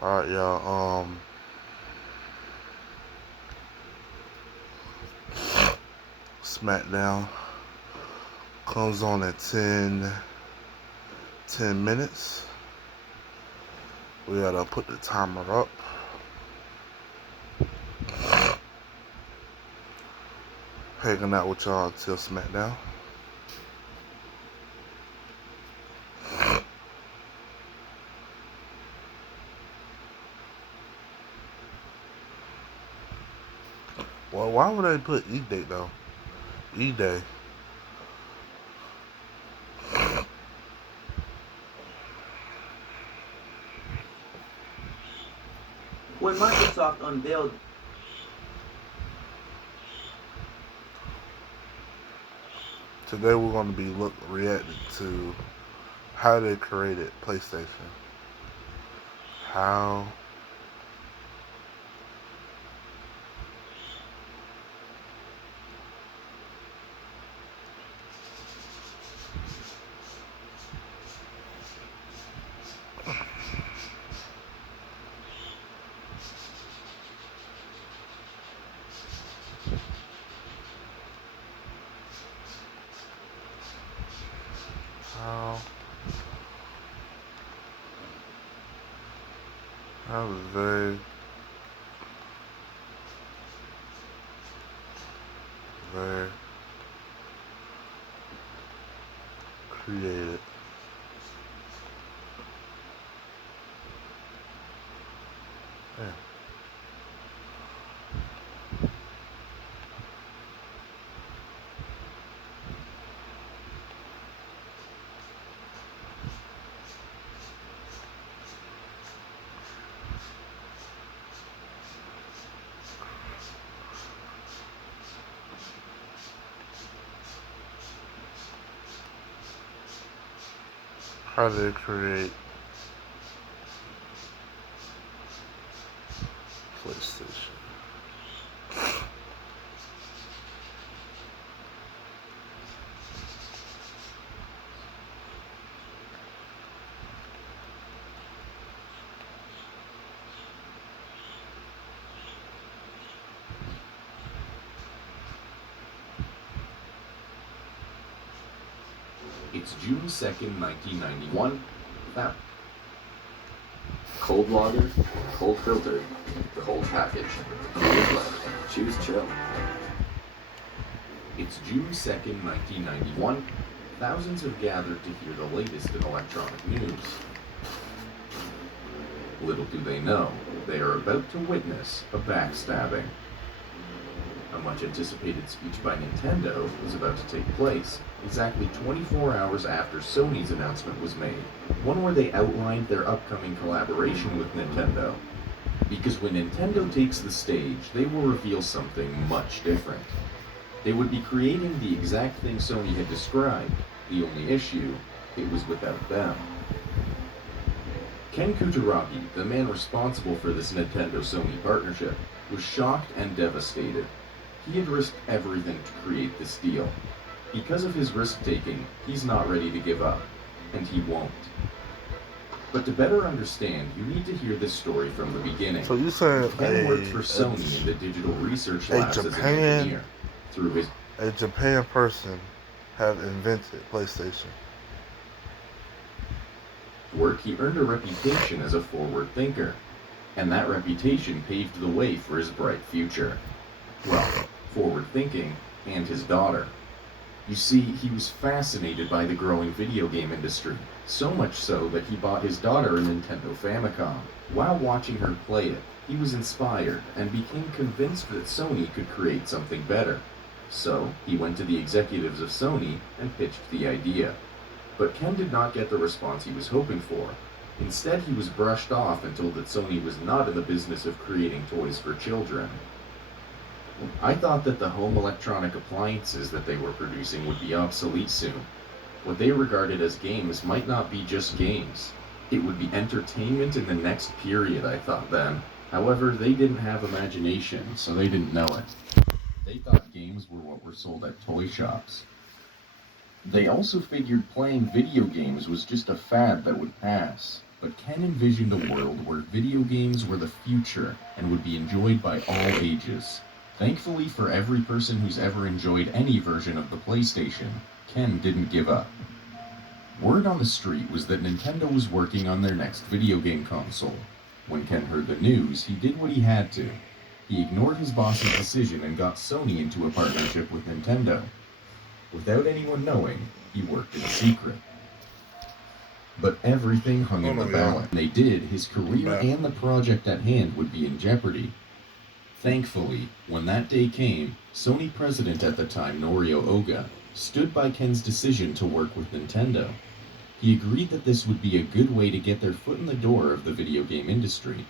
Alright, y'all. SmackDown comes on at 10 minutes. We gotta put the timer up. Hanging out with y'all till SmackDown. Well, why would they put E-Date though? E-Day. When Microsoft unveiled Today we're going to be reacting to how they created PlayStation. How how how they created yeah. How they create PlayStation. It's June 2nd, 1991. That cold lager, cold filter, cold package. Choose chill. It's June 2nd, 1991. Thousands have gathered to hear the latest in electronic news. Little do they know, they are about to witness a backstabbing. A much anticipated speech by Nintendo was about to take place, exactly 24 hours after Sony's announcement was made, one where they outlined their upcoming collaboration with Nintendo. Because when Nintendo takes the stage, they will reveal something much different. They would be creating the exact thing Sony had described. The only issue, it was without them. Ken Kutaragi, the man responsible for this Nintendo-Sony partnership, was shocked and devastated. He had risked everything to create this deal. Because of his risk-taking, he's not ready to give up, and he won't. But to better understand, you need to hear this story from the beginning. So you saying Ken worked for Sony in the digital research labs as an engineer. Through his a Japan person have invented PlayStation. work, he earned a reputation as a forward thinker, and that reputation paved the way for his bright future. Well, forward thinking and his daughter. You see, he was fascinated by the growing video game industry, so much so that he bought his daughter a Nintendo Famicom. While watching her play it, he was inspired and became convinced that Sony could create something better. So, he went to the executives of Sony and pitched the idea. But Ken did not get the response he was hoping for. Instead, he was brushed off and told that Sony was not in the business of creating toys for children. I thought that the home electronic appliances that they were producing would be obsolete soon. What they regarded as games might not be just games. It would be entertainment in the next period, I thought then. However, they didn't have imagination, so they didn't know it. They thought games were what were sold at toy shops. They also figured playing video games was just a fad that would pass. but Ken envisioned a world where video games were the future and would be enjoyed by all ages. Thankfully for every person who's ever enjoyed any version of the PlayStation, Ken didn't give up. Word on the street was that Nintendo was working on their next video game console. When Ken heard the news, he did what he had to. He ignored his boss's decision and got Sony into a partnership with Nintendo. Without anyone knowing, he worked in secret. But everything hung in the balance. They did, his career and the project at hand would be in jeopardy. Thankfully, when that day came, Sony president at the time, Norio Oga, stood by Ken's decision to work with Nintendo. He agreed that this would be a good way to get their foot in the door of the video game industry.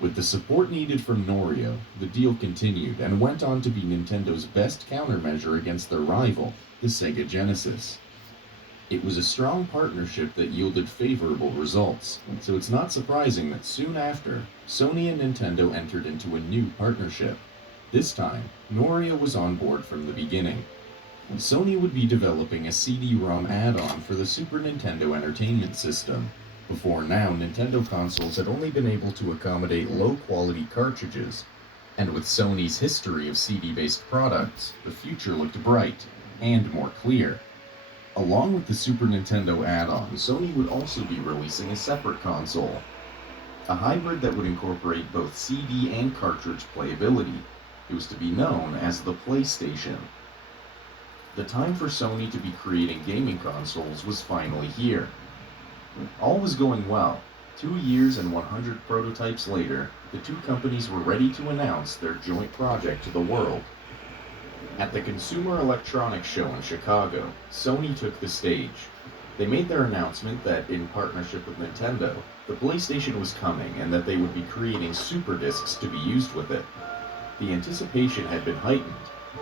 With the support needed from Norio, the deal continued and went on to be Nintendo's best countermeasure against their rival, the Sega Genesis. It was a strong partnership that yielded favorable results, so it's not surprising that soon after, Sony and Nintendo entered into a new partnership. This time, Norio was on board from the beginning. Sony would be developing a CD-ROM add-on for the Super Nintendo Entertainment System. Before now, Nintendo consoles had only been able to accommodate low-quality cartridges, and with Sony's history of CD-based products, the future looked bright and more clear. Along with the Super Nintendo add-on, Sony would also be releasing a separate console, a hybrid that would incorporate both CD and cartridge playability. It was to be known as the PlayStation. The time for Sony to be creating gaming consoles was finally here. All was going well. 2 years and 100 prototypes later, the two companies were ready to announce their joint project to the world. At the Consumer Electronics Show in Chicago, Sony took the stage. They made their announcement that, in partnership with Nintendo, the PlayStation was coming and that they would be creating super discs to be used with it. The anticipation had been heightened.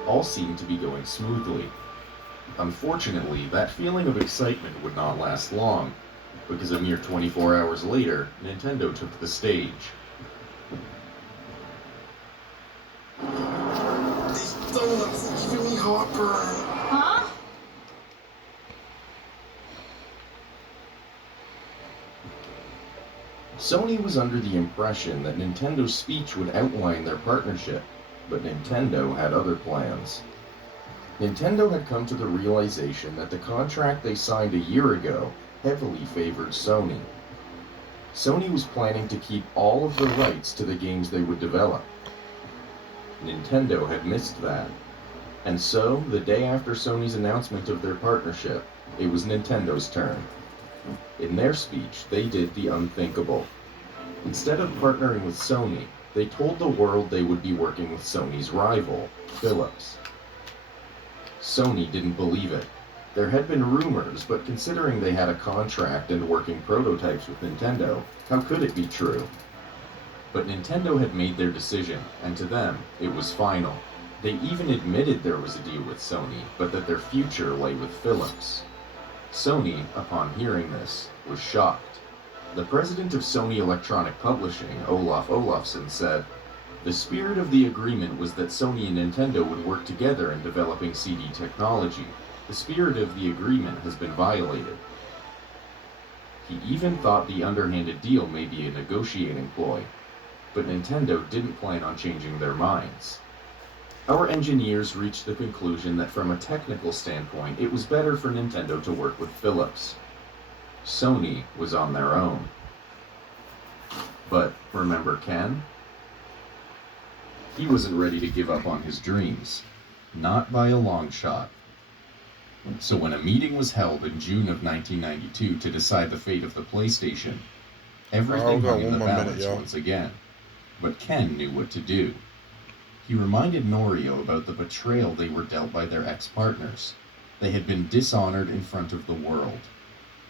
All seemed to be going smoothly. Unfortunately, that feeling of excitement would not last long, because a mere 24 hours later, Nintendo took the stage. These donuts are giving me heartburn. Huh? Sony was under the impression that Nintendo's speech would outline their partnership, but Nintendo had other plans. Nintendo had come to the realization that the contract they signed a year ago heavily favored Sony. Sony was planning to keep all of the rights to the games they would develop. Nintendo had missed that. And so, the day after Sony's announcement of their partnership, it was Nintendo's turn. In their speech, they did the unthinkable. Instead of partnering with Sony, they told the world they would be working with Sony's rival, Philips. Sony didn't believe it. There had been rumors, but considering they had a contract and working prototypes with Nintendo, how could it be true? But Nintendo had made their decision, and to them, it was final. They even admitted there was a deal with Sony, but that their future lay with Philips. Sony, upon hearing this, was shocked. The president of Sony Electronic Publishing, Olaf Olafsson, said, "The spirit of the agreement was that Sony and Nintendo would work together in developing CD technology. The spirit of the agreement has been violated." He even thought the underhanded deal may be a negotiating ploy, but Nintendo didn't plan on changing their minds. Our engineers reached the conclusion that from a technical standpoint, it was better for Nintendo to work with Philips. Sony was on their own. But remember Ken? He wasn't ready to give up on his dreams. Not by a long shot. So when a meeting was held in June of 1992 to decide the fate of the PlayStation, everything hung in the balance once again. But Ken knew what to do. He reminded Norio about the betrayal they were dealt by their ex-partners. They had been dishonored in front of the world.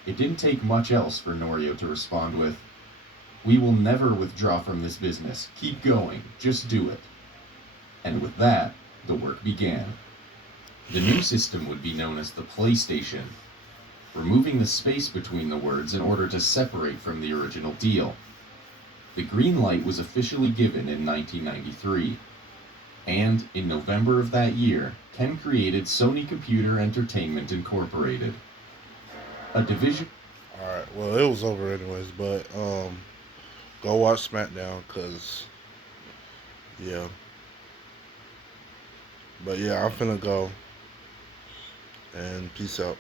It didn't take much else for Norio to respond with, "We will never withdraw from this business. Keep going. Just do it." And with that, the work began. The new system would be known as the PlayStation, removing the space between the words in order to separate from the original deal. The green light was officially given in 1993. And, in November of that year, Ken created Sony Computer Entertainment Incorporated, a division... Alright, well, it was over anyways, but go watch SmackDown, cause yeah. But yeah, I'm finna go, and peace out.